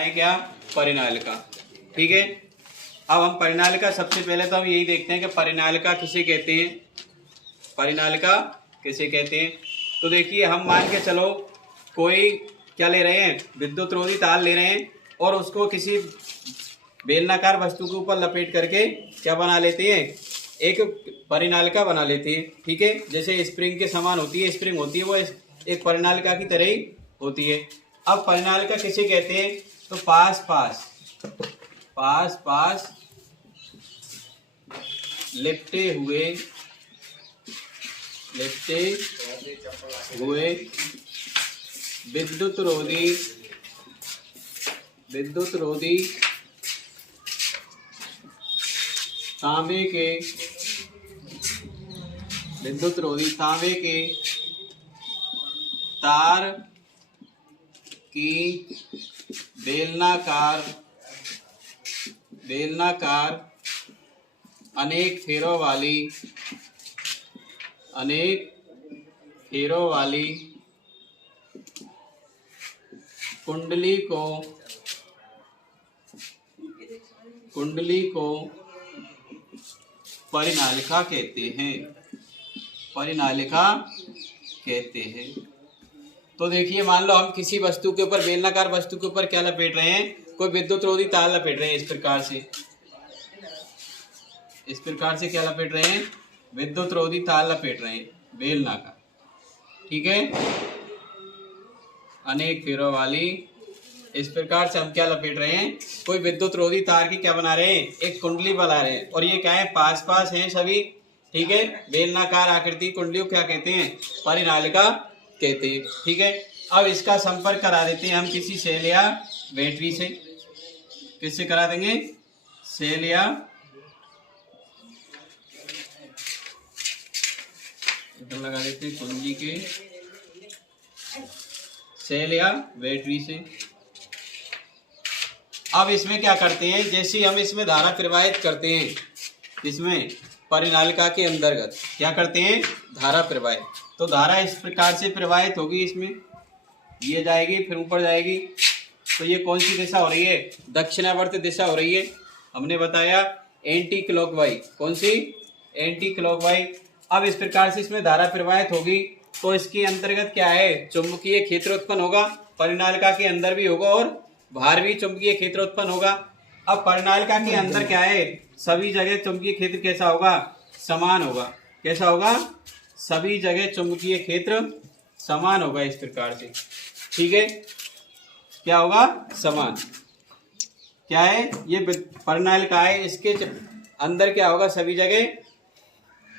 है क्या, परिनालिका। ठीक है, अब हम परिनालिका सबसे पहले तो हम यही देखते हैं कि परिनालिका किसे कहते हैं, परिनालिका किसे कहते हैं। तो देखिए हम मान के चलो कोई क्या ले रहे हैं, विद्युत रोधी तार ले रहे हैं और उसको किसी बेलनाकार वस्तु के ऊपर लपेट करके क्या बना लेते हैं, एक परिनालिका बना लेते हैं। ठीक है, जैसे स्प्रिंग के समान होती है, स्प्रिंग होती है वो एक परिनालिका की तरह ही होती है। अब परिनालिका किसे कहते हैं, तो पास पास पास पास लिपटे हुए विद्युत रोधी तांबे के तार की बेलनाकार अनेक फेरों वाली कुंडली को परिनालिका कहते हैं। तो देखिए मान लो हम किसी वस्तु के ऊपर, बेलनाकार वस्तु के ऊपर क्या लपेट रहे हैं, कोई विद्युत रोधी तार लपेट रहे हैं। इस प्रकार से क्या लपेट रहे हैं, विद्युत रोधी तार लपेट रहे हैं बेलनाकार। ठीक है, अनेक फेरों वाली, इस प्रकार से हम क्या लपेट रहे हैं, कोई विद्युत रोधी तार की क्या बना रहे हैं, एक कुंडली बना रहे हैं। और ये क्या है, पास पास हैं सभी। ठीक है, बेलनाकार आकृति कुंडली को क्या कहते हैं, परिनालिका कहते हैं। ठीक है, अब इसका संपर्क करा देते हैं हम किसी सेल या बैटरी से। किससे करा देंगे, सेल या लगा देते हैं कुंडली के सेल या बैटरी से। अब इसमें क्या करते हैं, जैसे हम इसमें धारा प्रवाहित करते हैं, इसमें परिनालिका के अंतर्गत क्या करते हैं, धारा प्रवाहित। तो धारा इस प्रकार से प्रवाहित होगी, इसमें ये जाएगी फिर ऊपर जाएगी। तो ये कौन सी दिशा हो रही है, दक्षिणावर्त दिशा हो रही है। हमने बताया एंटी क्लॉकवाइज, कौन सी, एंटी क्लॉकवाइज। अब इस प्रकार से इसमें धारा प्रवाहित होगी तो इसके अंतर्गत क्या है, चुंबकीय क्षेत्र उत्पन्न होगा, परिनालिका के अंदर भी होगा और बाहर भी चुंबकीय क्षेत्र उत्पन्न होगा। अब परिनालिका के अंदर क्या है, सभी जगह चुंबकीय क्षेत्र कैसा होगा, समान होगा। कैसा होगा, सभी जगह चुंबकीय क्षेत्र समान होगा इस प्रकार से। ठीक है, क्या होगा, समान। क्या है, ये परिनालिका है, इसके अंदर क्या होगा, सभी जगह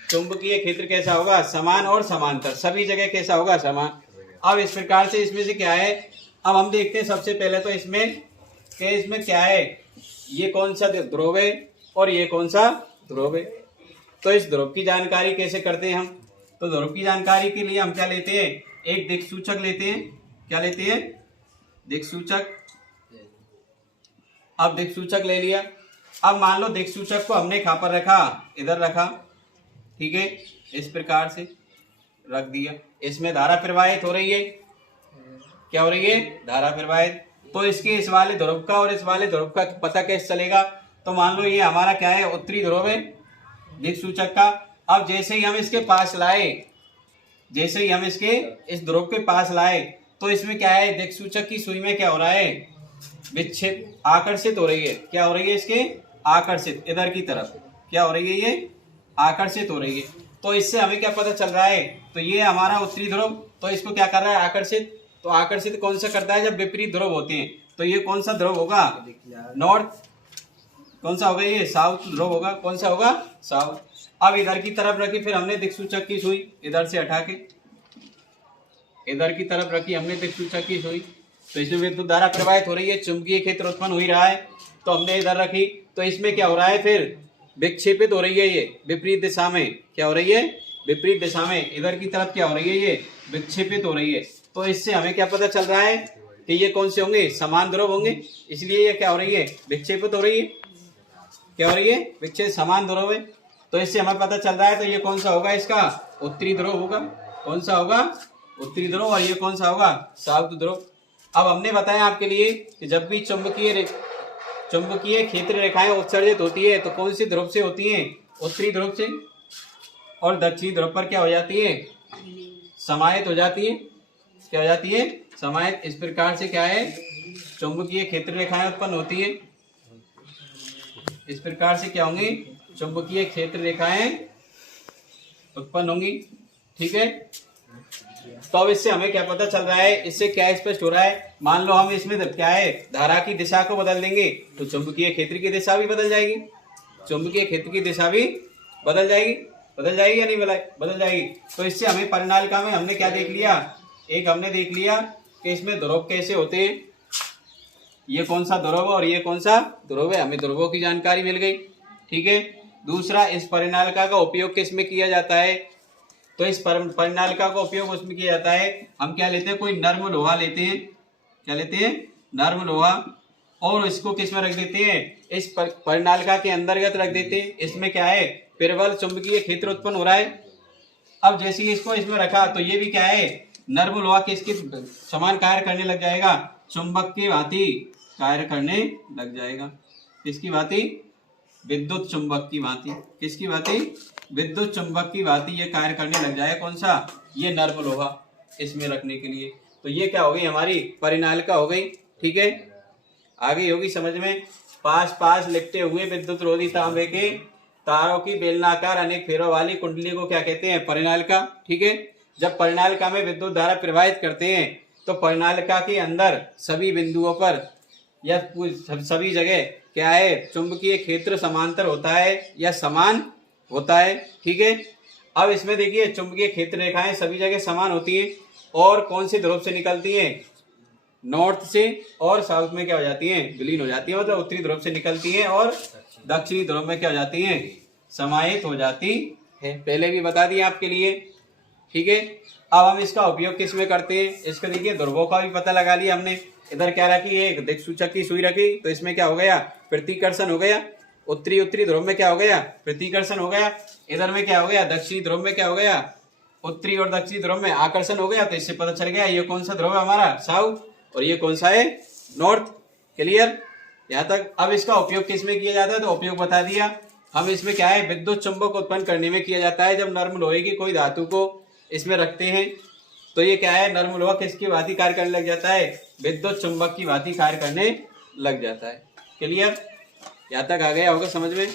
चुंबकीय क्षेत्र कैसा होगा, समान और समांतर, सभी जगह कैसा होगा, समान। अब इस प्रकार से इसमें से क्या है, अब हम देखते हैं सबसे पहले तो इसमें क्या है, ये कौन सा ध्रुव है और ये कौन सा ध्रुव है। तो इस ध्रुव की जानकारी कैसे करते हैं हम, तो ध्रुव की जानकारी के लिए हम क्या लेते हैं, एक दिक्सूचक लेते हैं। क्या लेते हैं, दिक्सूचक। अब दिक्सूचक ले लिया। अब मान लो दिक्सूचक को हमने कहाँ पर रखा, इधर रखा। ठीक है, इस प्रकार से रख दिया। इसमें धारा प्रवाहित हो रही है, क्या हो रही है, धारा प्रवाहित। तो इसके इस वाले ध्रुव का और इस वाले ध्रुव का पता कैसे चलेगा, तो मान लो ये हमारा क्या है, उत्तरी ध्रुव है दिक्सूचक का। अब जैसे ही हम इसके पास लाए, जैसे ही हम इसके इस ध्रुव के पास लाए, तो इसमें क्या है, दिक्सूचक की सुई में क्या हो रहा है, विक्षेप, आकर्षित हो रही है। क्या हो रही है, इसके आकर्षित, इधर की तरफ क्या हो रही है, ये आकर्षित हो रही है। तो इससे हमें क्या पता चल रहा है, तो ये हमारा उत्तरी ध्रुव, तो इसको क्या कर रहा है, आकर्षित। तो आकर्षित कौन सा करता है, जब विपरीत ध्रुव होते हैं। तो ये कौन सा ध्रुव होगा, नॉर्थ। कौन सा होगा, ये साउथ ध्रुव होगा। कौन सा होगा, साउथ। अब इधर की तरफ रखी, फिर हमने दिक्सूचक की सुई इधर से हटा के इधर की तरफ रखी हमने दिक्सूचक की सुई। तो इसमें विद्युत धारा प्रवाहित हो रही है, चुंबकीय क्षेत्र उत्पन्न हो ही रहा है। तो हमने इधर रखी, तो इसमें क्या हो रहा है, फिर विक्षेपित हो रही है, ये विपरीत दिशा में क्या हो रही है, विपरीत दिशा में इधर की तरफ क्या हो रही है, ये विक्षेपित हो रही है। तो इससे हमें क्या पता चल रहा है कि ये कौन से होंगे, समान ध्रुव होंगे, इसलिए ये क्या हो रही है, विक्षेपित हो रही है। क्या हो रही है, विक्षेप, समान ध्रुव है। तो इससे हमें पता चल रहा है, तो ये कौन सा होगा, इसका उत्तरी ध्रुव होगा। कौन सा होगा, उत्तरी ध्रुव। और ये कौन सा होगा, साउथ ध्रुव। अब हमने बताया आपके लिए कि जब भी चुंबकीय क्षेत्र रेखाएं उत्सर्जित होती है तो कौन सी ध्रुव से होती हैं? उत्तरी ध्रुव से, और दक्षिणी ध्रुव पर क्या हो जाती है? समाहित हो जाती है। क्या हो जाती है? समाहित। इस प्रकार से क्या है? चुंबकीय क्षेत्र रेखाएं उत्पन्न होती है। इस प्रकार से क्या होंगी? चुंबकीय क्षेत्र रेखाएं उत्पन्न होंगी। ठीक है, तो अब इससे हमें क्या पता चल रहा है? इससे क्या स्पष्ट हो रहा है? मान लो हम इसमें क्या है, धारा की दिशा को बदल देंगे तो चुंबकीय क्षेत्र की दिशा भी बदल जाएगी। चुंबकीय क्षेत्र की दिशा भी बदल जाएगी। बदल जाएगी या नहीं बदल जाएगी। तो इससे हमें परिनालिका में हमने क्या देख लिया? एक हमने देख लिया कि इसमें ध्रुव कैसे होते हैं। ये कौन सा ध्रुव और ये कौन सा ध्रुव है, हमें ध्रुवों की जानकारी मिल गई। ठीक है, दूसरा, इस परिनालिका का उपयोग किस में किया जाता है? तो इस परिनालिका का उपयोग उसमें किया जाता है, हम क्या लेते हैं? कोई नर्म लोहा लेते हैं। क्या लेते हैं? नर्म लोहा। और इसको किस में रख देते हैं? इस परिनालिका के अंतर्गत रख देते हैं। इसमें क्या है? प्रबल चुंबकीय क्षेत्र उत्पन्न हो रहा है। अब जैसे ही इसको इसमें रखा तो ये भी क्या है? नर्म लोहा किसके समान कार्य करने लग जाएगा? चुंबक की भांति कार्य करने लग जाएगा। किसकी भांति? विद्युत चुंबक की भांति। किसकी भांति? विद्युत चुंबक की भांति ये कार्य करने लग जाएगा। कौन सा? ये नर्म लोहा इसमें रखने के लिए। तो ये क्या हो गई? हमारी परिनालिका हो गई। ठीक है, आगे होगी समझ में। पास पास लिपटे हुए विद्युत रोधी तांबे के तारों की बेलनाकार अनेक फेरों वाली कुंडली को क्या कहते हैं? परिनालिका। ठीक है, जब परिनालिका में विद्युत धारा प्रवाहित करते हैं तो परिनालिका के अंदर सभी बिंदुओं पर या सभी जगह क्या है? चुंबकीय क्षेत्र समांतर होता है या समान होता है। ठीक है, अब इसमें देखिए चुंबकीय क्षेत्र रेखाएं सभी जगह समान होती हैं और कौन सी ध्रुव से निकलती हैं? नॉर्थ से, और साउथ में क्या हो जाती हैं? विलीन हो जाती है। मतलब उत्तरी ध्रुव से निकलती हैं और दक्षिणी ध्रुव में क्या हो जाती हैं? समाहित हो जाती है। पहले भी बता दिया आपके लिए। ठीक है, अब हम इसका उपयोग किस में करते हैं? इसका देखिए ध्रुवों का भी पता लगा लिया हमने। इधर क्या रखी है? एक दिक्सूचक की सुई रखी, तो इसमें क्या हो गया? प्रतिकर्षण हो गया। उत्तरी ध्रुव में क्या हो गया? प्रतिकर्षण हो गया। इधर में क्या हो गया? दक्षिणी ध्रुव में क्या हो गया? उत्तरी और दक्षिणी ध्रुव में आकर्षण हो गया। तो इससे पता चल गया ये कौन सा ध्रुव है हमारा? साउथ, और ये कौन सा है? नॉर्थ। क्लियर यहाँ तक? अब इसका उपयोग किस में किया जाता है? तो उपयोग बता दिया। हम इसमें क्या है? विद्युत चुंबक उत्पन्न करने में किया जाता है। जब नर्म लोहे की कोई धातु को इसमें रखते हैं तो ये क्या है? नर्म लोहा किसकी भांति कार्य करने लग जाता है? विद्युत चुंबक की भांति कार्य करने लग जाता है। क्लियर यहाँ तक आ गया होगा समझ में?